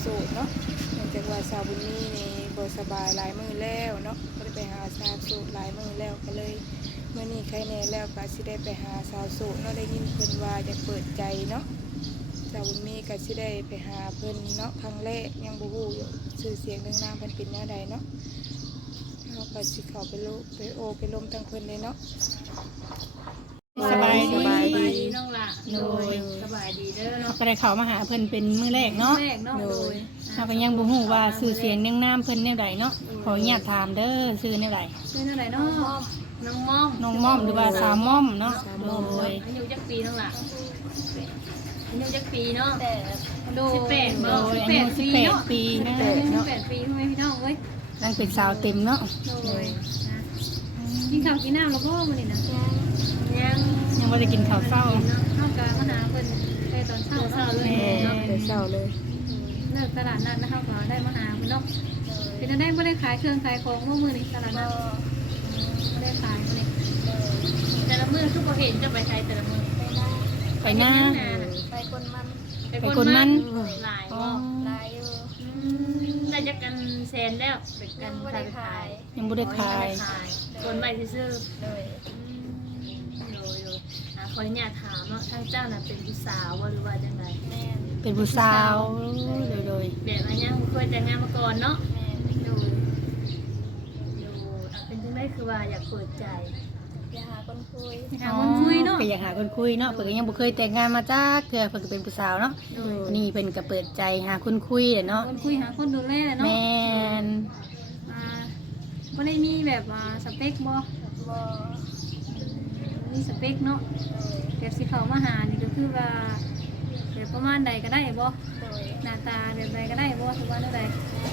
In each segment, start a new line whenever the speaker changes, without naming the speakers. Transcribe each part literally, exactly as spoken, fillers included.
สูตรเนาะเนื่องจากว่าสาวบุญมีนี่บ่สบายหลายมื้อแล้วเนาะก็ได้ไปหาสาวสูตรหลายมื้อแล้วก็เลยเมื่อนี้ใครแน่แล้วก็สิได้ไปหาสาวสูตรเนาะได้ยินเพิ่นว่าอยากเปิดใจเนาะสาวบุญมีก็สิได้ไปหาเพิ่นเนาะครั้งแรกยังบ่ฮู้อยู่ชื่อเสียงเรื่องนามเพิ่นเป็นแนวใดเนาะเฮาก็สิเข้าไปโลไปโอไปลมทั้งเพิ่นเลยเนาะสบายดี
สบายดีน้องละโดยสบายดีเด้อเนาะ
ก็ได้เข้ามาหาเพิ่นเป็นมื้อแรกเนาะ
แรกเนาะโดย
เฮาก็ยังบ่ฮู้ว่าชื่อเสียงเรื่องนามเพิ่นแนวใดเนาะขออนุญาตถามเด้อชื่อแนวใด
ชื่ออะไรเนาะน้องม่อม
น้องม่อมหรือว่าสาวม่อมเนาะโดย
อายุจักปีน้องละอายุจักปีเนาะ
แต่
โดยสิบแปด
โด
เนาะ
ย
สิบ
อา
แป
ยุ
ด
สิบ
ปี
แปด
เนาะ
ปีนะ
สิบแปดปีพ่อแม่พี่น้องเว้ย
นั่งเป็นสาวเต็มเนาะ
โดยกินข้าวกินน้ำแล้วก็มื้อนี้นะยัง
ยังบ่ได้กินข้าวเช้า
เนาะเข้ากะมาหาเพิ่นไปตอนเช้าเช้าเลยเนาะ
แต่เช้าเลย
เลิกตลาดนัดนะเฮาก็ได้มาหาเพิ่นเนาะเป็นจังได๋บ่ได้ขายเครื่องขายของมื้อนี้ตลาดนัดบ่ได้ขายมื้อนี้แต่ละมื้อทุกประเภทจะไปใช้แต่ละมื้อ
ไปหน้า
ไปคนมัน
ไปคนมัน
หลาย
อ๋อ
บ่
ลายอยู่
ได้จักกันแสนแล้วเป็นกั
ยั
น
งไม่ได้ขาย
ยังบ่ได้ขาย
คนใหม่ซื่อ
เลย
ๆโดยโดยอ่าขออนุญาตถามเนาะทางเจ้าน่ะเป็นผู้สาวบ่หรือว่าจังได
แม่น
เป็นผู้สาวโดยโดย
แบบว่ายังบ่เคยแต่งงานมาก่อนเนาะ
แม่น
โดยโดยอ่ะเป็นจังไดคือว่าอยากเปิดใจ
อย่าหาคนคุย
หาคนคุยเนาะ
ก็อยากหาคนคุยเนาะเพิ่นก็ยังบ่เคยแต่งงานมาจักเทื่อเพิ่นก็เป็นผู้สาวเนาะ
โดย
วันนี้เพิ่นก็เปิดใจหาคนคุยแหละเนาะ
คนคุยหาคนดูแลเนาะ
แม่น
อ่าบ่ได้มีแบบว่าสเปคบ่
บ่
มีสเปคเนาะแบบสิเข้ามาหานี่ก็คือว่าแบบประมาณใดก็ได้บ่
โดย
หน้าตาแบบใดก็ได้บ่ถือว่าเท่าใด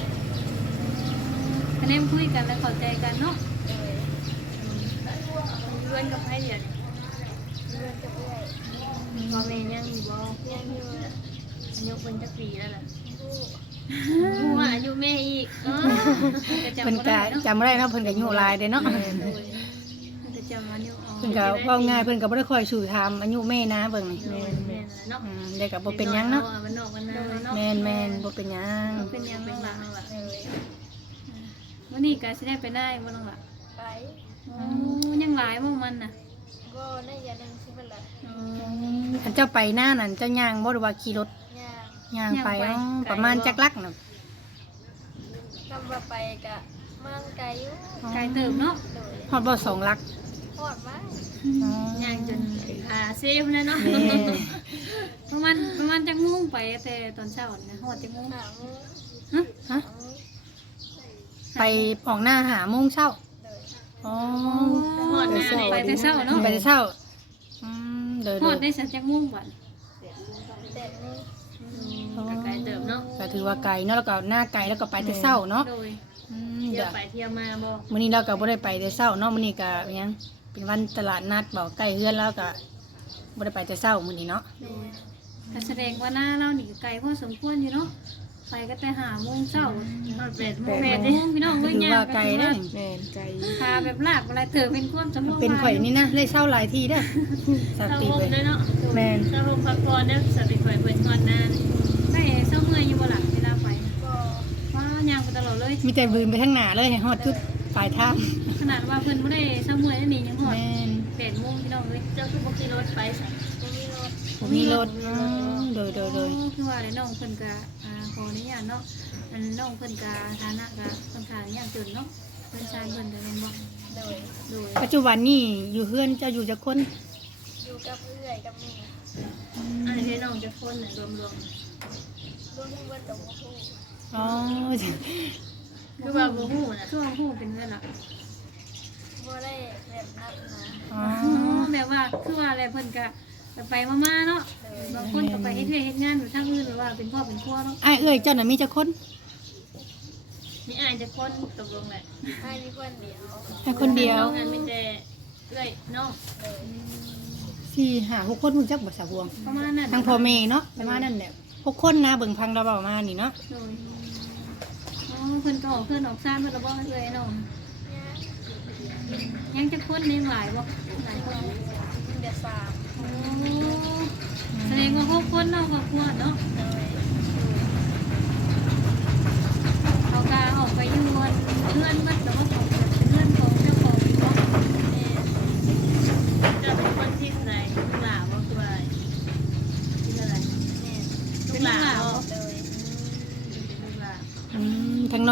คะแนนคุยกันแล้วเข้าใจกันเนาะ
โดย
เพื่อนกับไผเดี๋ยวนี้
เพื่อนกับเพื่อน
บ่แม่นยังอยู่บ่
ยังอยู่
อายุเพิ่นจักปีแล้วล่ะ
ผู้
ผู้ว่าอายุแม่อีกเออก็จำ
เพิ่น
บ่
ก็
ได้เนาะ
จำบ่ได้เนาะเพิ่นก็อายุหลายเด้เนาะ
โดยเพิ่นก็จำอายุเอา
เพิ่นก็เว้าง่ายเพิ่นก็บ่ได้ค่อยสู่ถามอายุแม่นะเบิ่งนี่
แม่นแม่นเนาะ
อืมเด็กก็บ่เป็นหยังเนาะ
มันนอกมันนาเนาะ
แม่นแม่นบ่เป็นหยัง
บ่เป็นหยังเป็นหลังล่ะ
เลย
วันนี้ก็สิได้ไปได้บ่น้องล่ะ
ไป
โอ้ยังหลายบ่มันน่ะ
ก็ได้ยาหนึ่งสิบเป็นละ
อันเจ้าไปหน้านั่นเจ้าย่างบ่หรือว่าขี่รถ
ย่าง
ย่างไปอ๋อประมาณจักลักน่ะ
กำลังไปกะมันไกลอยู่
ไกลเติบเนาะ
โดย
ฮอดบ่สองลัก
ทอดไว้
อ๋อย่าง
จนขาเซฟนะเนาะ
แม่
ประมาณประมาณจักโมงไปแต่ตอนเช้านะฮอดจักโมง
หามือ
ฮะ
ฮะไปออกหน้าหาโมงเช้า
เลย
อ๋อ
ฮอดนะไปแต่เช้าเนาะ
ไปแต่เช้าอืมเด้อ
ฮอด
ๆ
ได้สักจักโมงบัด
แต่มือ
ก็ไกลเติบเนาะ
ก็ถือว่าไกลเนาะแล้วก็หน้าไกลแล้วก็ไปแต่เช้าเนาะ
โดย
อืม
เที่ย
เดี๋
ว
ยว
ไปเที่ยวมาบ่
มื้อนี้เราก็บ่ได้ไปแต่เช้าเนาะมื้อนี้ก็หยังเป็นวันตลาดนัดบ่ใกล้เฮือนแล้วก็บ่ได้ไปแต่เช้ามื้อนี้เนาะ
โดยก็แสดงว่าหน้าเรานี่ก็ไกลพอสมควรอยู่เนาะไปก็แต่หาโมงเช้าฮอดแปดโมงแปดโมงพี่น้องเอ้ย
ถือว่าไกลเด้อ
แม่นไกล
พาแบบลากอะไรเถิดเป็นความสำคัญ
เป็นข่อยนี่นะเลยเช้าหลายทีเด้อส
เศร้า
ติ
โฮม
เล
ด้วย
ย
เนาะ
แม่น
เศร้าโฮมพักผ่อนเด้อสติข่อยเพิ่นก่อนหน้าได้เศร้าเมื่อยอยู่บ่ล่ะเวลาไป
ก็
ว่าย่างไปตลอดเลย
มีแต่บืนไปทางหน้าเลยให้ฮอดจุดปลายทาง
ขนาดว่าเพิ่นบ่ได้เศร้าเมื่อยได้นี่ยังฮอด
แม่น
แปดโมงพี่น้องเอ้ยเจ้าคือบ่ขี่รถไปใส่
ไม่มีรถ
ผมมีรถอ๋อโดยโดยโดย
คือว่าได้น้องเพิ่นก็อ่าขออนุญาตเนาะอันน้องเพิ่นก็ฐานะก็ค่อนข้างยากจนเนาะเพิ่นชายเพิ่นก็แม่นบ่
โดย
โดย
ปัจจุบันนี่อยู่เฮือนเจะอยู่จักคน
อยู่กับเพื่อนกับแม่
อันนี้น้องจะคนน่ะรวม
รวมทั้งวันกับพ่อคู่
อ๋อ
ๆคือว่าบ่ฮู้น่ะคือว่าฮู้เป็นเพิ่นล่ะ
บ่ได้แบบนัดนะ
อ๋อ
อ๋อแบบว่าคือว่าอะไรเพิ่นก็ไปมาๆเนาะ
เลย
บางคนก็ไปเฮ็ดเวียกเฮ็ดงานอยู่ทางอื่นหรือว่าเป็นพ่อเป็นครัวเนาะ
อ้ายเอ้ยเจ้าน่ะมีจักคน
มีอายจะคนตกลงแหละ
ให้มีคนเดียว
แค่คนเดียว
งานมีแต่เอื้อยน้อง
เลย
สี่ห้าหกคนรู้จักบ่สาววง
ประมาณนั้น
ทางพ่อแม่เนาะประมาณนั้นแหละหกคนนะเบิ่งพังเราเบามานี่เนาะ
โดยอ๋อเพิ่นก็ออกเพิ่นออกซ่านเพิ่นละบ่เอื้อยน้อง
ย่าง
ยังจะคนนี่หลายบ่หลายคน
เดือนสาม
โอ้แสดงว่าหกคนเนาะครอบครัวเนาะ
เลย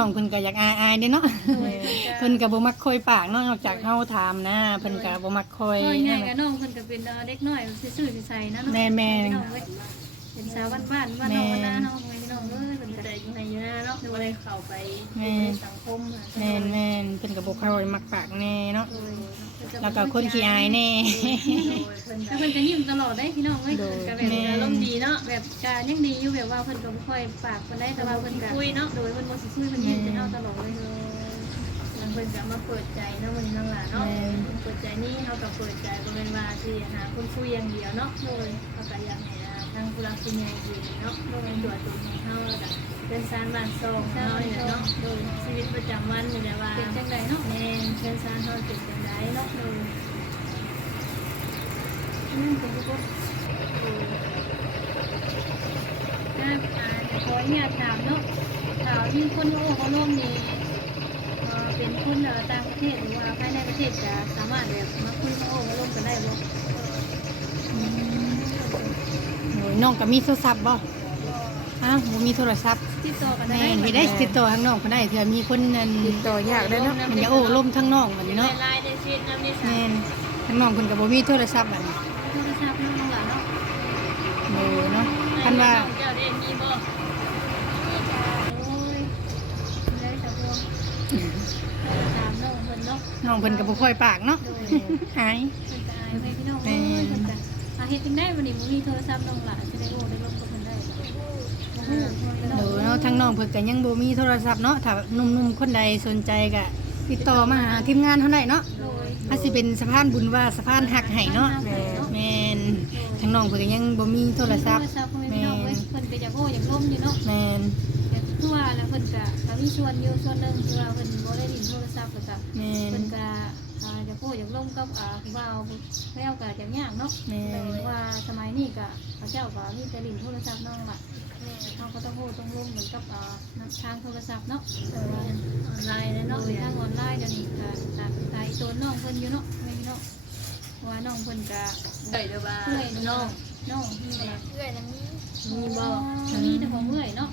องเพิ่นก็อยากอายๆเด้เนาะเพิ่นก็บ่มักคอยปากเนาะนอกจากเฮาถามนะเพิ่นก็บ่มักคอย
น้อยง่ายกับน้องเพิ่นก็เป็นเอ่อเด็กน้อยซื่อๆใสๆนะเนาะ
แม่นๆ
พี่น้องเว้ยเป็นสาวบ้านบ้านบ้านนอกบ้านนาเฮาไงพี่น้องเอ้ยเพิ่นก็
แต่อยู่ในอยู่หน้าเนาะบ่ได้เข้าไป
แม่
ในสังคมอะ
แม่นแม่นเพิ่นก็บ่ค่อยมักปากแน่เนาะแล้วก็คนขี้อายแน่
เพิ่น
แล้วเพิ่นก็ยิ้มตลอดได้พี่น้องเว้ย
โดย
ก็แบบ
แม่
อารมณ์ดีเนาะแบบก็ยังดีอยู่แบบว่าเพิ่นก็บ่ค่อยปากเพิ่นได้แต่ว่าเพิ่นก็คุยเนาะโดยเพิ่นบ่สิคุยเพิ่นยิ้มให้เฮาตลอดเลย
ทางเพิ่นก็มาเปิดใจเนาะมื้อนี้น้องหลานเนาะ
แม่
เปิดใจนี่เฮาก็เปิดใจบ่แม่นว่าสิหาคนคุยอย่างเดียวเนาะโดยเฮาก็อยากให้ทางผู้รักผู้ใหญ่ดีเนาะโดยตัวตนของเฮาแล้วก็เป็นสารบ้านซองเฮานี่แหละเนาะโดยชีวิตประจำวันนี่แหละว่า
เป็นจังไดเนาะ
แม่นเพื่อนสารเฮาเป็นจังไดเนาะโดย
อืมเป็นทุกน่าอ่าขออนุญาตถามเนาะถามมีคนโอ้เขาร่วมนี่เอ่อเป็นคนเอ่อต่างประเทศหรือว่าภายในประเทศจะสามารถแบบมาคุยมาโอ้มาร่วมกันได้บ่
โอ้ยน้องก็มีโทรศัพท์บ่อ้าวบ่มีโทรศัพท์
ติดต่อกันได้
แม่นมีได้ติดต่อทางน้องเพิ่นได้เถื่อมีคนนั้น
ติดต่อยากได้เนาะ
มันจะโอ้ล่มทั้งน้องบัดนี้เนาะ
ในไลน์ในชีวิตนำนี่สา
แม่นทางน้องเพิ่นก็บ่มีโทรศัพท์บัดนี้
โทรศัพท์น้องหลานเนาะ
โอ้เนาะคันว่า
เจ้าได้มีบ่
โอ้ยได้สะพวงถามน้องเพิ่นเนาะ
น้องเพิ่นก็บ่ค่อยปากเนาะหาย
เพิ่นก็อายไปพี่น้องเอ้ยเพิ่นก็อาเฮ็ดจังได๋วันนี้บ่มีโทรศัพท์น้องหลานสิได้โอ้ได้ร่วมกับเพิ่นได้บ่ฮู้
โดเนาะทางน้องเพิ่นก็ยังบ่มีโทรศัพท์เนาะถ้าหนุ่มๆคนใดสนใจก็ติดต่อมาหาทีมงานเฮาได้เนาะ
โดย
ถ้าสิเป็นสะพานบุญว่าสะพานหักให้เนาะ
แม่
แม่นทางน้องเพิ่นก็ยังบ่มีโทรศัพท์
โทรศัพท์พี่น้องเว้ยเพิ่นก็อยากโอ้อยากร่วมอยู่เนาะ
แม่น
แต่คือว่าแล้วเพิ่นก็ก็มีส่วนอยู่ส่วนหนึงคือว่าเพิ่นบ่ได้ดินโทรศัพท์แล้วก็
แม่น
เพิ่นก็อ่าอยากโอ้อยากร่วมกับอ่าผู้บ่าวแล้วก็จังยากเนาะ
แม่น
เพราะว่าสมัยนี้ก็เขาเจ้าก็มีแต่ดินโทรศัพท์น้องล่ะเขาก็ต้องโอ้ต้องร่วมเหมือนกับอ่าทางโทรศัพท์เนาะ
ออนไลน์แล้ว
โด
เนาะ
ยทางออนไลน์เดี๋ยวนี้ก็ตามตายตัวน้องเพิ่นอยู่เนาะไม่เนาะเพราะว่าน้องเพิ่นก็
เด้อเด้อว่า
เมื่อย
น้
น้
อ
อง งน้องมีแต่
เอื้อยนำนี้
มีบ่มีแต่ของเมื่อยเนาะ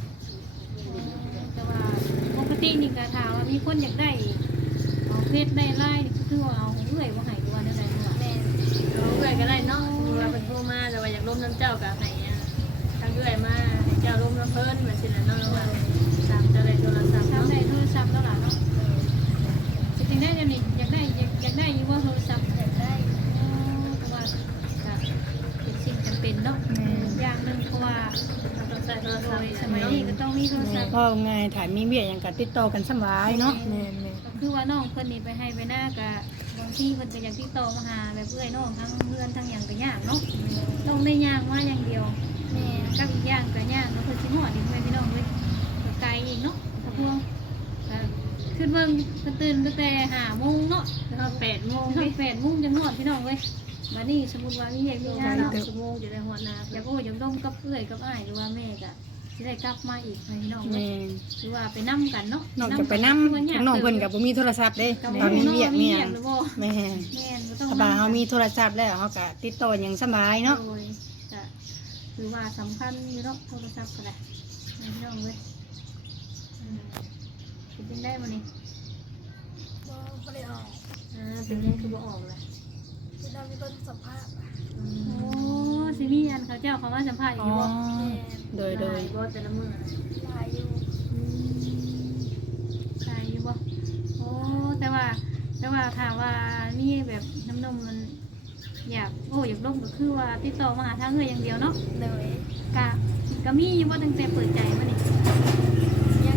แต่ว่าปกตินี่ก็ถามว่ามีคนอยากได้เอาเฟซได้ไลน์นี่ก็คือว่าเอาของเมื่อยบ่ให้ดูว่าได้ไดเนาะ
แม่เราเอื้อยก็ได้เนาะว่าเพิ่นโทรมาแต่ว่าอยากร่วมน้ำเจ้าก็ให้ทางเอื้อยมาให้เจ้าร่วมน้ำเพิ่นเหมือนสิล่ะเนาะว่าตามเจ้าได้โทรศัพท์
ทำ
เนาะ
ได้โทรศัพท์แล้วล่ะเนาะสิจริงได้เดี๋ยวนี้อยากได้อยากอยากได้อยู่ว่าโทรศัพท์อยากได้เพราะว่าก็เป็นสิ่งจำเป็นเนาะอย่างหนึงเพราะว่า
เราต้องใช้โทร
โด
ศัพ
ย
ท์
สมัยนี้ก็ต้องมีโทรศัพท์
ก็ง่ายถ่ายมีเวียกหยังก็ติดต่อกันสำบายเนาะ
แม่นแม่น
ก็คือว่าน้องเพิ่นนี่ไปให้ไปหน้าก็บางทีเพิ่นก็อยากติดต่อมาหาแบบเอื้อยน้องทั้งเพื่อนทั้งหยังก็ยากเนาะต้องได้ย่างมาอย่างเดียวแม่กับอีกอย่างก็ย่างก็เพิ่นสิฮอดอีกแม่พี่น้องเว้ยก็ไกลอีกเนาะตะพวงก็ขึ้นเบิ่งเพิ่นตื่นตั้งแต่ห้าโมงเนาะ
แล้วแปดโมง
ถึงแปดโมงจังฮอดพี่น้องเว้ยบัดนี้สมมุติว่ามีเหตุมีงาน
สา
เนาะ
มชั่วโมงจะได้หัวหน้า
อยากโอ้อยากดมกับเอื้อยกับอ้ายหรือว่าแม่ก็สิได้กลับมาอีกให้พี่น้องเว้
แม่
ย
น
หรือว่าไปนํกันเนาะ
น้องจะไปนำทางน้องเพิ่นก็บ่มีโทรศัพท์เด้
กับ
ตอนนี้เวียกเนี่ย
หรือบ่
แม่น
แม่นบ่ต้อง
ถ้าบ่าเฮามีโทรศัพท์แล้วเฮาก็ติดต่อหยังสบายเนาะ
โดยจะถือว่าสำคัญอยู่เนาะโทรศัพท์ก็ได้ให้พี่น้องเว้ยอืมสิเป็นได้บ่นี่
บ่บ่ได้ออก
อ่าเป็นยังคือบ่ออกล่ะ
คือเรามีคนสัมภาษณ์
โอ้สิมีอันเขาเจ้าเขามาสัมภาษณ์อีก
อ๋
อ
อยู่
บ่
โดยโดย
บ่แต่ละมื้อน่ะ
หลายอยู่
ใช่อยู่บ่โอ้แต่ว่าแต่ว่าถามว่ามีแบบน้ำนมมันอยากโอ้อยากลงก็คือว่าติดต่อมาหาทางเอื้อยอย่างเดียวเนาะ
เลย
กะก็มีอยู่บ่ตั้งแต่เปิดใจมานี่
ยัง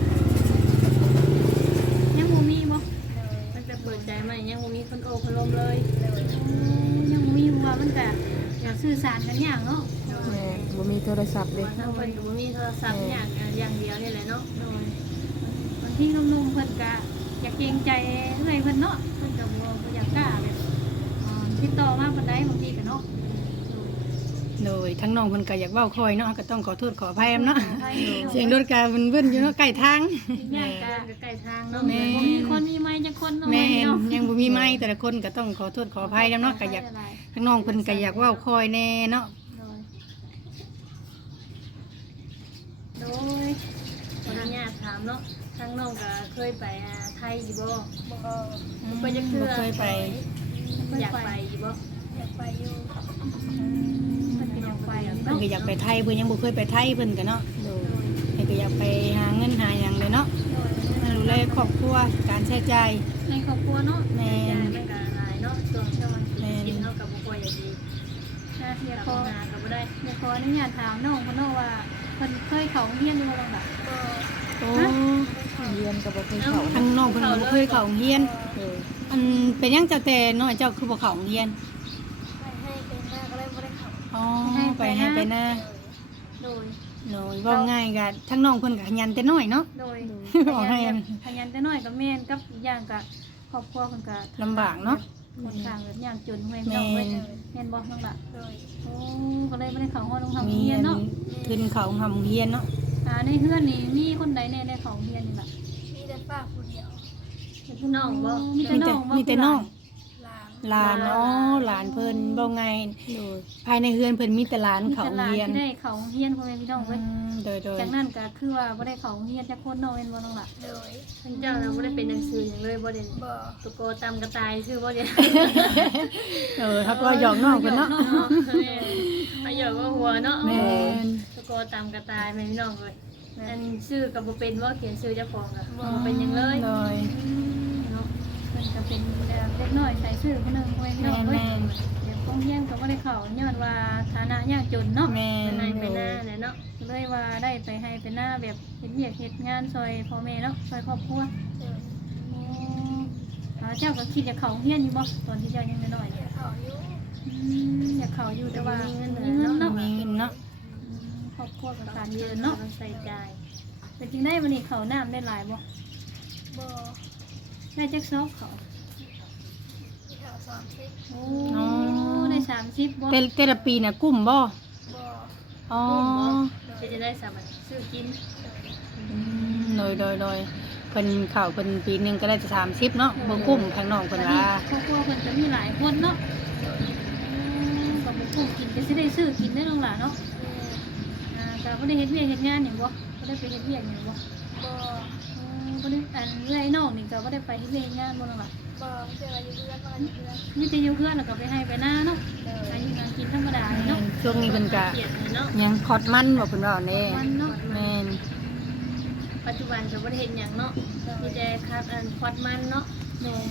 ยังบ่มีบ่
เลย
มันจะเปิดใจมายังบ่มีคนโอ้คนลมเลย
เลย
ยังบ่มีว่ามันก็อยากสื่อสารกันอย่างเนาะ
แม่นบ่มีโทรศัพท์เด้
ทางเพิ่นก็บ่มีโทรศัพท์อย่างอย่างเดียวนี่แหละเนาะ
โดยบางทีหนุ่มๆเพิ่นก็อยากเกรงใจเอื้อยเพิ่นเนาะเพิ่นก็บ่บ่อยากกล้าแบบอ่าติดต่อมาปานใดบางทีก็เนาะ
โดยทั้งน้องเพิ่นก็อยากเว้าคอยเนาะก็ต้องขอโทษขออภัยนำเนาะ
ใช่
เสียงรถก็มันเบิ่นอยู่เนาะใกล้ทาง
ยากก็
ก็ใกล้ทางเนาะ
แม่
บ่มีคนมีไม้จักคนเนาะ
แม่น
เนาะ
ยังบ่มีไม้แต่ละคนก็ต้องขอโทษขออภัยนำเนาะก็อยากทั้งน้องเพิ่นก็อยากเว้าคอยแน่เนาะ
โดยโดย
ขออนุญาตถามเนาะททั้งน้องก็เคยไปอ่าไทยอยู่บ่
บ่
บ่ไปจักเทื่อ
บ่เคยไป
อยากไปอยู่บ่
อยากไปอยู่
เพิ่นก็อยากไป
เพิ่น
เนาะ
ก็อยากไปไทยเพิ่นยังบ่เคยไปไทยเพิ่นก็เนาะเพิ่นก็อยากไปหาเงินหาหยังเลยเนาะดูแลครอบครัวการใช้จ่าย
ในครอบครัวเนาะ
แม่
ใจ
น
มันก็หลายเนาะช่วงช่วงมันกินเฮากับบ่ค่อยอยากดี
นะเดี๋ยว
กับ
ขอ
หาก็บ่ได้
เดี๋ยวขออนุญาตถามน้องเพิ่นเนาะว่าเพิ่นเคยเข้าโรงเรียนอยู่บ่ล่ะ
บ่
โอ้
เรียนก็บ่เคยเข้า
ทางน้องเพิ่นก็บ่เคยเข้าโรงเรียนอันเป็นหยังเจ้าแต่น้อยเจ้าคือบ่เข้าโรงเรียน
ไปให้เป็นหน้าก็เลยบ่ได้เข้า
อ๋อไปให้ไปหน้า
โดย
โดยเว้าง่ายก็ทั้งน้องเพิ่นก็ขยันแต่น้อยเนาะ
โดย
ออกให้
ขยันแต่น้อยกับแม่นกับอีกอย่างกับครอบครัวเพิ่นก็
ลำบากเนาะ
คนข้างแบบยากจนแม่น
แม่
เนาะเว้ย
น
แม่นบ่น้องล่ะ
โดย
โอ้ก็เลยบ่ได้เข้าห้องโรง
มี
เรียน
อัน
เนาะ
ทุนเขาทำโรงเรียนเนาะ
อ่าในเฮือนนี่มีคนใดแน่ได้เข้าโรงเรียนนี่ล่ะ
มีแต่ป้าผู้เดียว
เป็นน้องบ่
มีแต่มีแต่น้อง
หลาน
หลานเนาะหลานเพิ่นบ่ไงภายในเฮือนเพิ่นมีแต่หลานเขาโรงเรียน
ที่ได้เข้าโรงเรียนพ่อแม่พี่น้อง
อื
เว้ย
มโดยโดย
จากนั้นก็คือว่าบ่ได้เข้าโรงเรียนจักคนเนาะแม่นบ่น้องล่ะ
โดย
เพิ่นเจ้าเราบ่ได้เป็นหนังสือหยังเลยบ่ได้
บ่
ตะโกตามกระต่ายชื่อบ่ได้
เออเขาก็หยอกน้องเพิ่นเนาะ
มาหยอกว่าหัวเนาะ
แม่น
ตะโกตามกระต่ายแม่พี่น้องเลยอันชื่อก็บ่เป็นว่าเขียนชื่อเจ้าของก็บ่เป็นหยังเลย
โดย
เนาะเพิ่นก็เป็นเด็กน้อยใส่ชื่อผู้หนึงพ่อแม่พี่น้องเว้ย
แม่น
เดี๋ยวโรงเรียนก็บ่ได้เข้าย้อนว่าฐานะยากจนเนาะ
แม่น
นายไปหน้าเลยเนาะ
เลยว่าได้ไปให้เป็นหน้าแบบเฮ็ดเวียกเฮ็ดงานซอยพ่อแม่เนาะซอยครอบครัว
โดย
อ๋ออ่าเจ้าก็คิดจะเข้าโรงเรียนอยู่บ่ตอนที่เจ้ายังน้อยๆ
อยากเข้าอยู่
อืมอยากเข้าอยู่แต่ว่ามีเงินเนาะ
มีเงินเนาะ
อืมครอบครัวก็ขาด
เรี
เงิ
ยน
น
เนาะ
เนาะ
ใส่ใจ
เป็นจริงได้วันนี้เข้าน้ำได้หลายบ่
บ่
ได้จักซอกเขา
ที่เขาสอนสิ
โอ้ได้สามสิบบ่
แต่แต่ละปีน่ะกุ้มบ่
บ่
อ๋อ
จะจะได้สามารถซื้อกิน
อืมโดยโดยโดยเพิ่นเข้าเพิ่นปีหนึงก็ได้สามสิบเนาะบ่กุ้มทางน้องเพิ่นว่า
ครอบครัวเพิ่นจะมีหลายคนเนาะก็บ่คุ้มกินก็สิได้ซื้อกินได้น้องหล่ะเนาะอ่าก็บ่ได้เฮ็ดเวียกเฮ็ดงานหยังบ่บ่ได้ไปเฮ็ดเวียกหยังบ่
บ่
อ๋อบ่ได้อันเอื้อยน้องนี่ก็บ่ได้ไปเฮ็ดเวียกเฮ็ดงานบ่น้องหล่ะ
บ่เจออยู่เพื่อนมาอยู่เพื่อน
มีแต่อยู่เพื่อนแล้วก็ไปให้ไปหน้าเนาะ
โดย
อายุการกินธรรมดานี่เนาะ
ช่วงนี้เพิ่นก็
เกียดเลยเนาะ
ยังคอดมันบ่เพิ่นว่าแน่
มันเนาะ
แม่น
ปัจจุบันก็บ่ได้เห็นหยังเนาะมีแต่คัดอันควัดมันเนาะ
โดย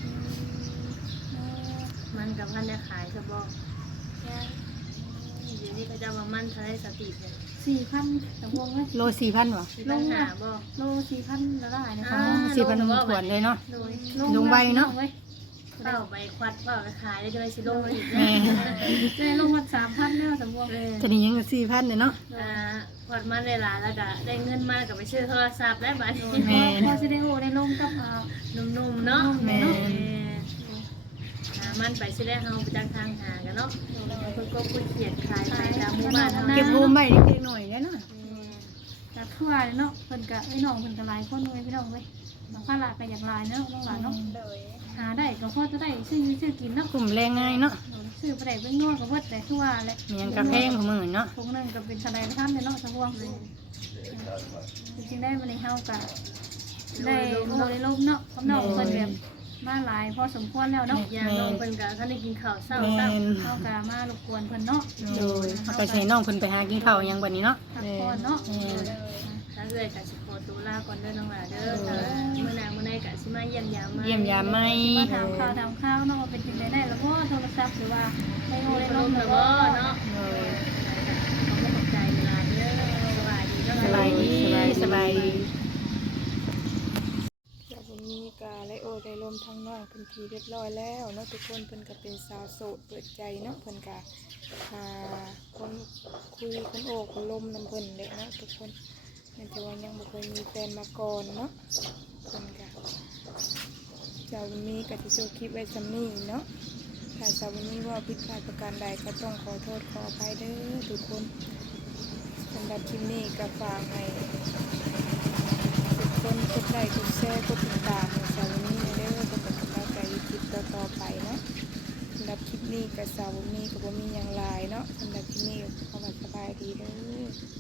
มันกับพันได้ขายซะบ่
ยัง
เดี๋ยวนี้ก็จะว่ามันทะเลสติปเนี่ย
สี่พันแต่วงเลย
โลสี่พันบ่
มีปัญหาบ่
โลสี่พันละลายนะ
อ๋อ
คะ
สี่พันถวนเลยเนาะ
โดย
ลงไวเนาะ
เว้ย
เป้าไปควัดเป้าไปขายได้ก็เลยสิลงมาอีก
แม่
จะได้ลงมาสามพันแล้วสมวง
เออ
ตอนนี้ยังสี่พันเลยเนาะ
อ่าควัดมันได้หลายแล้วก็ได้เงินมาก็ไปซื้อโทรศัพท์แล้วบัดนี้
แม่
พอจะได้โอได้ลงกับอ่า
นุ่มๆเนาะ
แม่
เออหามันไปสิได้เฮาไปจังทางหากันเนาะเพิ่นก็คุยเขียดขายไปตามหมู่บ้านเฮา
เก็บโฮมไว้เล็กๆหน่อยๆเนาะ
จากทั่วเลยเนาะเพิ่นกะไอ้น้องเพิ่นกะหลายคนเลยพี่น้องเว้ยบางข้าละก็อยากหลายเนาะน้องหลานเนาะ
โดย
หาได้ก็พอจะได้ซื้ออยู่ซื้อกินเนาะ
กลุ่มแรงง่ายเนาะ
ซื้อไปได้เบิ่งนัวก็เบิดได้ทั่วแหละ
มีหยังกระเพงของมือเนาะ
พวกนึงก็เป็นทนายท่านเลยเนาะสมวงจริงๆได้มาในเฮากันได้โอ้ได้ลมเนาะกับน้องเพิ่นแบบมาหลายพอสมควรแล้วเนาะ
อย่างน้องเพิ่นก็ท่านได้กินข้าวเช้า
แม่
ซ้ำ
น
เฮากะมารบกวนเพิ่นเนาะ
โดยเอาไปใช้น้องเพิ่นไปหากินข้าวหยังบัดนี้เนาะ
พักผ่อนเนาะ
แม่น
ถ้าเอื้อยก็สิขอตัวลาก่อนเด้อน้องหลาเด้อถ้ามื้อหน้ามื้อใดก็สิมาเยี่ยมยามมา
เยี่ยมยามไหม
มาถามข่าวถามข้าวเนาะว่าเป็นจังไดได้แล้วบ่โทรศัพท์หรือว่าได้โอ้
ได้
ได้
ล
ล
ม
ม
แล้
แล้ว ว
บ่
บ่
เนาะ
โดย
ขอบคุณใจเวลาเด้อสบายดีเด้อ
สบายดีสบายดี
แล้ววันนี้ก็ไลโอได้ลมทั้งน้องเพิ่นทีเรียบร้อยแล้วเนาะทุกคนเพิ่นก็เป็นสาวโสดเปิดใจเนาะเพิ่นก็หาคนคุยคนโอ้คนลมนำเพิ่นเด้เนาะทุกคนมันจะว่ายังบ่เคยมีแฟนมาก่อนเนาะเพิ่นก็เจ้าวันนี้ก็สิโจคลิปไว้ซำนี้เนาะถ้าสาววันนี้ว่าผิดพลาดประการใดก็ต้องขอโทษขออภัยเด้อทุกคนสำหรับคลิปนี้ก็ฝากให้ทุกคนกดไลค์กดแชร์กดติดตามให้สาววันนี้เด้อเพื่อเป็นกำลังใจในคลิปต่อๆไปเนาะสำหรับคลิปนี้กับสาววันนี้ก็บ่มีหยังหลายเนาะสำหรับคลิปนี้ก็ขอสบายดีเด้อ